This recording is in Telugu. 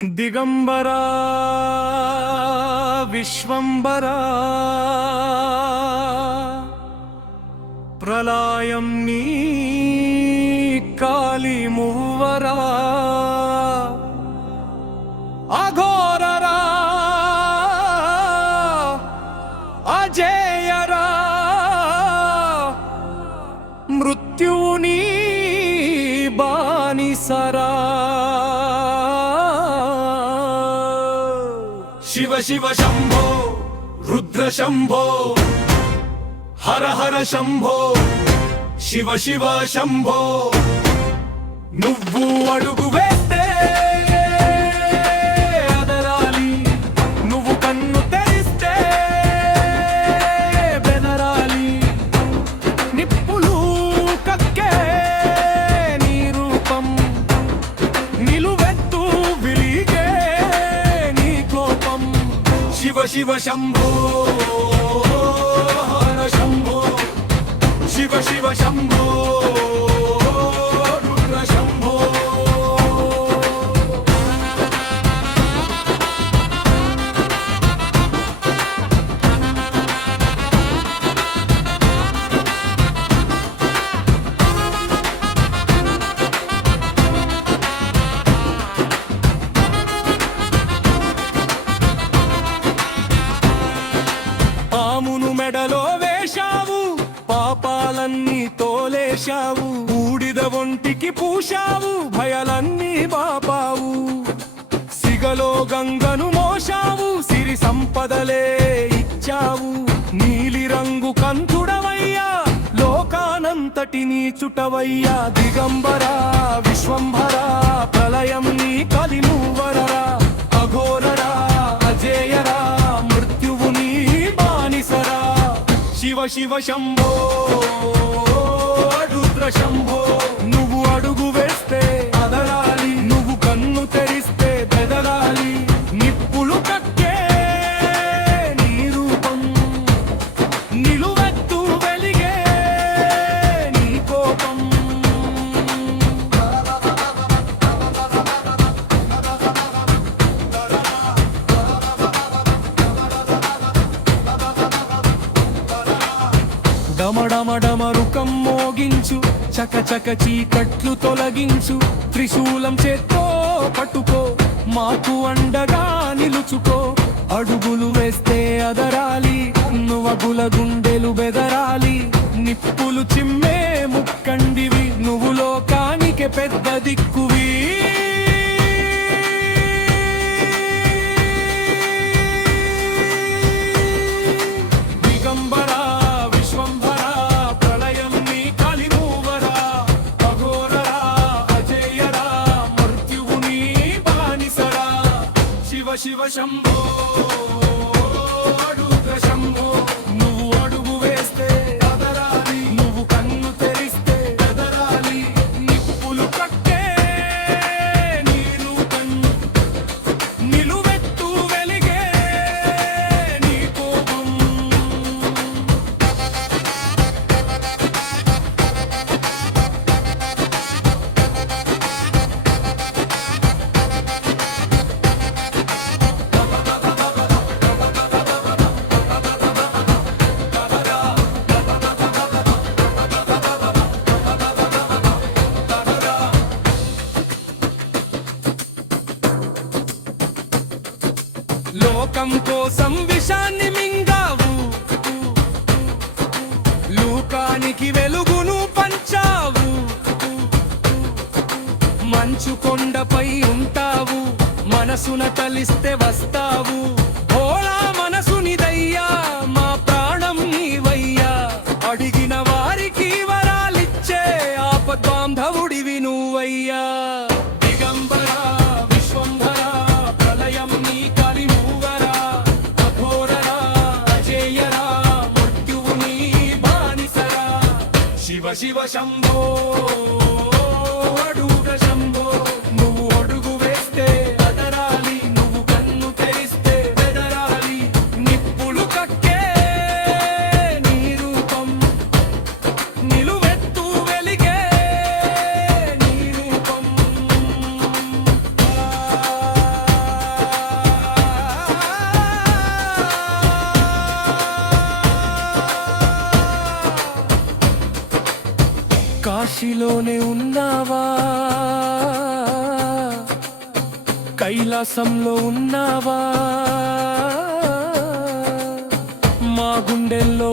దిగంబరా విశ్వంబరా ప్రళయం నీ కాలి మువ్వరా అఘోరరా అజేయరా మృత్యుని బానిసరా శివ శివ శంభో రుద్ర శంభో హర హర శంభో శివ శివ శంభో నువ్వు అడుగు వేస్తే అదరాలి నువ్వు కన్ను తెరిస్తే బెదరాలి నిప్పులు కక్కే నీ రూపం నిలువెత్తు విలిగే నీ కోపం శివ శివ శంభో హర శంభో శివ శివ శంభో రుద్ర శంభో పామును మెడలో వేశావు పాపాలన్నీ తోలేశావు బూడిద ఒంటికి పూశావు భయాలన్నీ బాపావు సిగలో గంగను మోశావు సిరి సంపదలే ఇచ్చావు నీలి రంగు కంఠుడవయ్యా లోకానంతటినీ చుటవయ్యా దిగంబరా విశ్వంభరా ప్రళయం నీ కలిమువరా అఘోరరా అజేయరా మృత్యువు నీ బానిసరా శివ శివ శంభో రుద్ర శంభో నువ్వు అడుగు వేస్తే అదరాలి నువ్వు కన్ను తెరిస్తే బెదరాలి నిప్పులు కక్కే నీ రూపం నిలువెత్తు వెలిగే నీ కోపం డమడమడమరుకం మోగించు చకచక చీకట్లు తొలగించు త్రిశూలం చేత్తో పట్టుకో మాకు అండగా నిలుచుకో అడుగులు వేస్తే అదరాలి నువ్వగుల గుండెలు బెదరాలి నిప్పులు చిమ్మే ముక్కండివి నువ్వు లోకానికి పెద్ద దిక్కువి దిగంబరా విశ్వంభరా ప్రళయం నీ కలిమువరా అఘోరరా అజేయరా మృత్యువు నీ బానిసరా శివ శివ శంభో రుద్ర శంభో నువ్వు అడుగు వేస్తే అదరాలి నువ్వు కన్ను తెరిస్తే బెదరాలి నిప్పులు కక్కే నీ రూపం నిలువెత్తు వెలిగే నీ కోపం లోకం కోసం విషాన్ని మింగావు లోకానికి వెలుగును పంచావు మంచు కొండపై ఉంటావు మనసున తలిస్తే వస్తావు ఓలా మనసునిదయ్యా మా ప్రాణం నీవయ్యా అడిగిన వారికి వరాలిచ్చే ఆపద్బాంధవుడివి నువ్వయ్యా దిగంబరా విశ్వంభరా ప్రళయం నీ కలిమువరా అఘోరరా అజేయరా మృత్యువు నీ బానిసరా శివ శివ శంభో రుద్ర శంభో నువ్వు అడుగు వేస్తే అదరాలి నువ్వు కన్ను తెరిస్తే బెదరాలి నిప్పులు కక్కే నీ రూపం నిలువెత్తు వెలిగే నీ రూపం కాశీలోనే ఉన్నావా, కైలాసంలో ఉన్నావా, మా గుండెల్లో